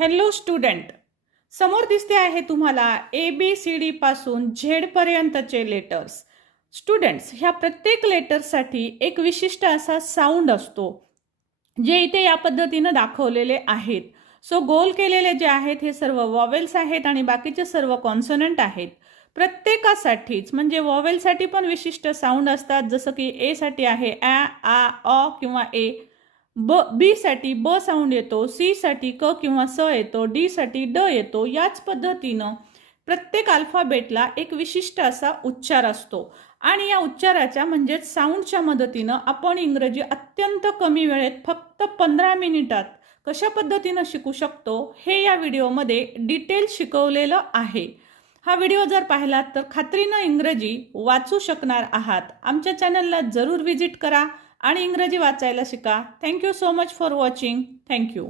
Hello student, समोर दिसते आहे तुम्हाला ABCD पासून झेड पर्यंतचे लेटर्स. स्टुडंट्स, ह्या प्रत्येक लेटरसाठी एक विशिष्ट असा साऊंड असतो, जे इथे या पद्धतीने दाखवलेले आहेत. सो गोल केलेले जे आहेत हे सर्व वॉवेल्स आहेत आणि बाकीचे सर्व कॉन्सोनंट आहेत. प्रत्येकासाठीच म्हणजे वॉवेलसाठी पण विशिष्ट साऊंड असतात, जसं की ए साठी आहे आ, आ, अ किंवा ए. बी साठी ब साऊंड येतो, सी साठी क किंवा स येतो, डी साठी ड येतो. याच पद्धतीनं प्रत्येक अल्फाबेटला एक विशिष्ट असा उच्चार असतो आणि या उच्चाराच्या म्हणजेच साऊंडच्या मदतीनं आपण इंग्रजी अत्यंत कमी वेळेत फक्त 15 मिनिटात कशा पद्धतीनं शिकू शकतो हे या व्हिडिओमध्ये डिटेल शिकवलेलं आहे. हा व्हिडिओ जर पाहिलात तर खात्रीनं इंग्रजी वाचू शकणार आहात. आमच्या चॅनलला जरूर व्हिजिट करा आणि इंग्रजी वाचायला शिका. Thank you so much for watching. Thank you.